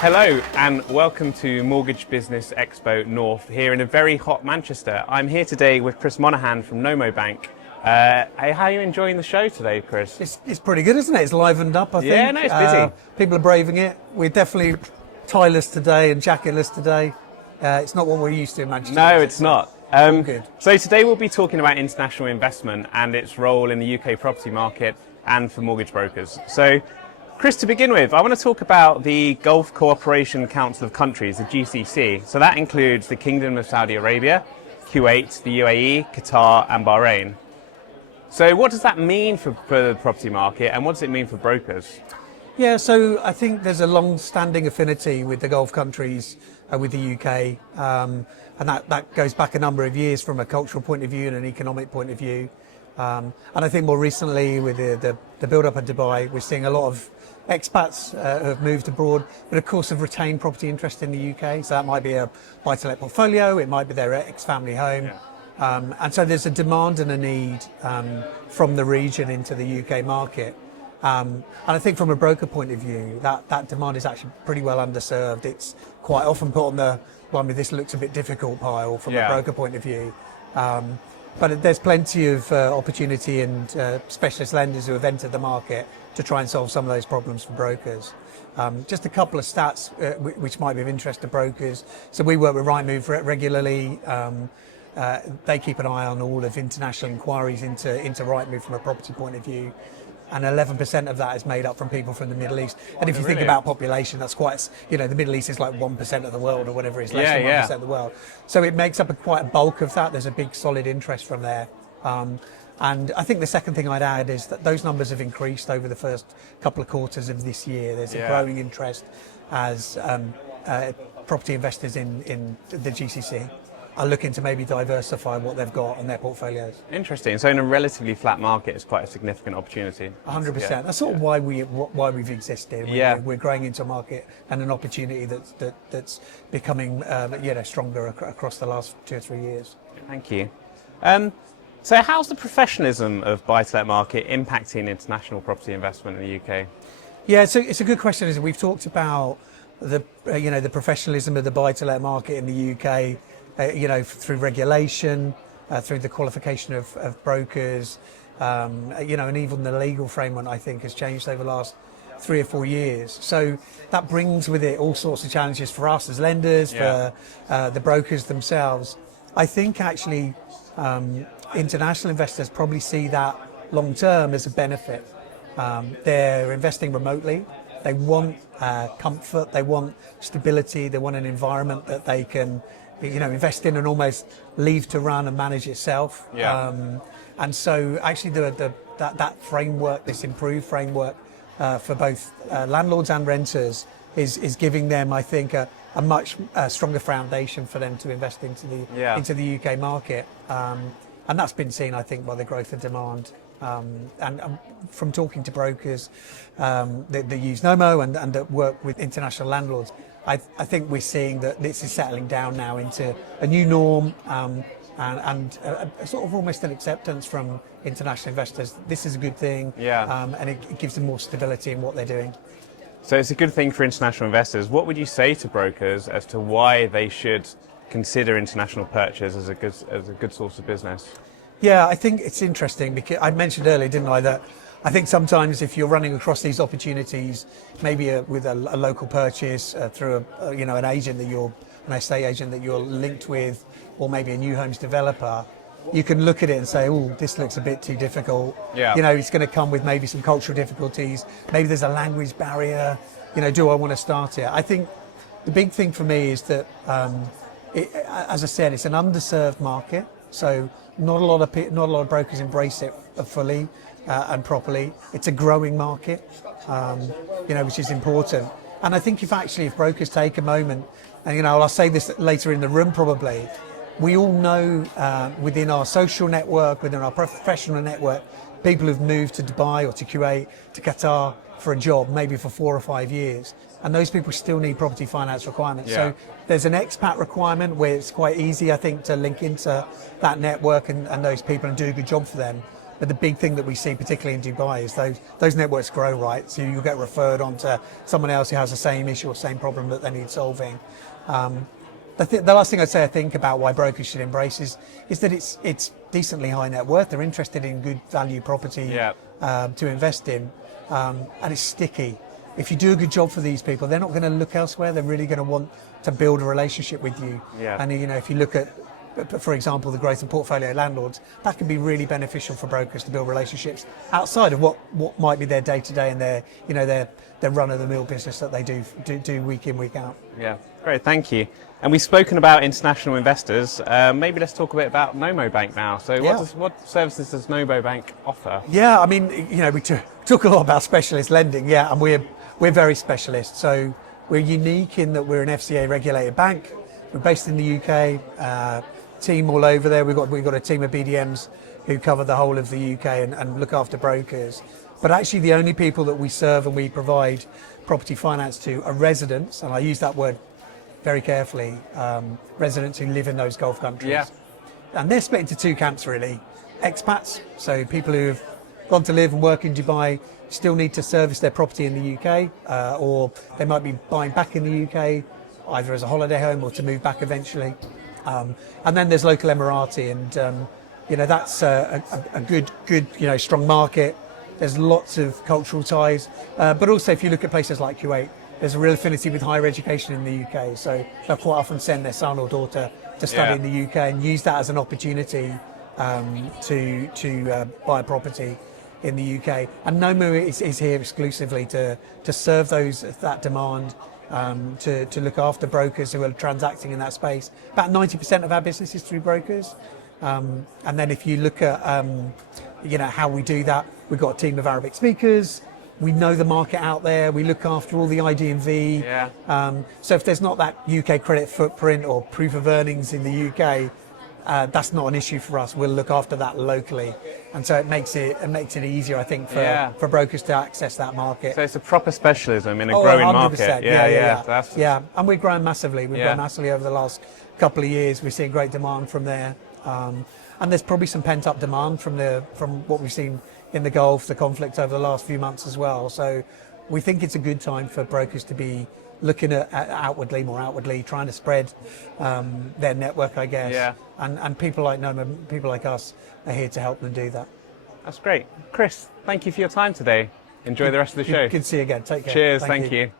Hello and welcome to Mortgage Business Expo North here in a very hot Manchester. I'm here today with Chris Monaghan from NOMO Bank. Hey, how are you enjoying the show today, Chris? It's pretty good, isn't it? It's livened up, I think. Yeah, no, it's busy. People are braving it. We're definitely tie-less today and jacketless today. It's not what we're used to in Manchester. No, it's not. All good. So today we'll be talking about international investment and its role in the UK property market and for mortgage brokers. So, Chris, to begin with, I want to talk about the Gulf Cooperation Council of Countries, the GCC. So that includes the Kingdom of Saudi Arabia, Kuwait, the UAE, Qatar and Bahrain. So what does that mean for the property market and what does it mean for brokers? Yeah, so I think there's a long-standing affinity with the Gulf countries, with the UK, and that goes back a number of years from a cultural point of view and an economic point of view. And I think more recently with the build-up of Dubai, we're seeing a lot of expats who have moved abroad, but of course have retained property interest in the UK. So that might be a buy-to-let portfolio, it might be their ex-family home. Yeah. And so there's a demand and a need from the region into the UK market. And I think from a broker point of view, that demand is actually pretty well underserved. It's quite often put on the, well, I mean, this looks a bit difficult pile from a broker point of view. But there's plenty of opportunity and specialist lenders who have entered the market to try and solve some of those problems for brokers. Just a couple of stats which might be of interest to brokers. So we work with Rightmove regularly. They keep an eye on all of international inquiries into Rightmove from a property point of view. And 11% of that is made up from people from the Middle East. And if you think about population, that's quite, the Middle East is like 1% of the world or whatever it is, less than 1% of the world. So it makes up quite a bulk of that. There's a big solid interest from there. And I think the second thing I'd add is that those numbers have increased over the first couple of quarters of this year. There's a growing interest as property investors in the GCC are looking to maybe diversify what they've got in their portfolios. Interesting. So in a relatively flat market, it's quite a significant opportunity. 100%. That's sort of why we've existed. We're growing into a market and an opportunity that's becoming stronger across the last 2 or 3 years. Thank you. So how's the professionalism of buy-to-let market impacting international property investment in the UK? Yeah, it's a good question. Isn't it? We've talked about the professionalism of the buy-to-let market in the UK. Through regulation, through the qualification of brokers, and even the legal framework, I think, has changed over the last 3 or 4 years. So that brings with it all sorts of challenges for us as lenders, for the brokers themselves. I think actually international investors probably see that long term as a benefit. They're investing remotely. They want comfort, they want stability, they want an environment that they can invest in and almost leave to run and manage itself. And so actually that framework, this improved framework for both landlords and renters is giving them, I think, a much stronger foundation for them to invest into the UK market. And that's been seen, I think, by the growth of demand. And from talking to brokers that use NOMO and that work with international landlords, I think we're seeing that this is settling down now into a new norm and a sort of almost an acceptance from international investors. This is a good thing, and it gives them more stability in what they're doing. So it's a good thing for international investors. What would you say to brokers as to why they should consider international purchase as a good source of business? Yeah, I think it's interesting because I mentioned earlier, didn't I, that I think sometimes if you're running across these opportunities, maybe with a local purchase through an agent an estate agent that you're linked with, or maybe a new homes developer, you can look at it and say, oh, this looks a bit too difficult. It's going to come with maybe some cultural difficulties. Maybe there's a language barrier. Do I want to start it? I think the big thing for me is that, as I said, it's an underserved market. So not a lot of brokers embrace it fully and properly. It's a growing market, which is important. And I think if brokers take a moment, and I'll say this later in the room probably, we all know within our social network, within our professional network, people who've moved to Dubai or to Kuwait, to Qatar for a job, maybe for 4 or 5 years. And those people still need property finance requirements. So there's an expat requirement where it's quite easy, I think, to link into that network and those people and do a good job for them. But the big thing that we see, particularly in Dubai, is those networks grow, right? So you get referred on to someone else who has the same issue or same problem that they need solving. The last thing I'd say I think about why brokers should embrace is that it's decently high net worth. They're interested in good value property to invest in, and it's sticky. If you do a good job for these people, they're not going to look elsewhere. They're really going to want to build a relationship with you. And if you look at, for example, the growth of portfolio landlords, that can be really beneficial for brokers to build relationships outside of what might be their day-to-day and their run-of-the-mill business that they do week in, week out. Yeah, great, thank you. And we've spoken about international investors. Maybe let's talk a bit about NOMO Bank now. So what services does NOMO Bank offer? Yeah, I mean, we talk a lot about specialist lending, and we're very specialist. So we're unique in that we're an FCA regulated bank. We're based in the UK, team all over there. We've got a team of BDMs who cover the whole of the UK and look after brokers. But actually the only people that we serve and we provide property finance to are residents, and I use that word very carefully, residents who live in those Gulf countries. Yeah. And they're split into two camps really. Expats, so people who have gone to live and work in Dubai, still need to service their property in the UK, or they might be buying back in the UK, either as a holiday home or to move back eventually. And then there's local Emirati, and that's a good strong market. There's lots of cultural ties, but also if you look at places like Kuwait, there's a real affinity with higher education in the UK. So they'll quite often send their son or daughter to study in the UK and use that as an opportunity to buy a property in the UK. And NOMO is here exclusively to serve that demand, to look after brokers who are transacting in that space. About 90% of our business is through brokers. And then if you look at how we do that, we've got a team of Arabic speakers. We know the market out there. We look after all the ID&V. So if there's not that UK credit footprint or proof of earnings in the UK, that's not an issue for us. We'll look after that locally, and so it makes it easier, I think, for brokers to access that market. So it's a proper specialism in a growing 100%. market. Yeah, and we're growing massively. We've grown massively over the last couple of years. We're seeing great demand from there, and there's probably some pent-up demand from what we've seen in the Gulf, the conflict over the last few months as well. So we think it's a good time for brokers to be looking at more outwardly, trying to spread their network, I guess. And people like NOMO, people like us, are here to help them do that. That's great. Chris, thank you for your time today. Enjoy the rest of the show. Good to see you again. Take care. Cheers. Thank you.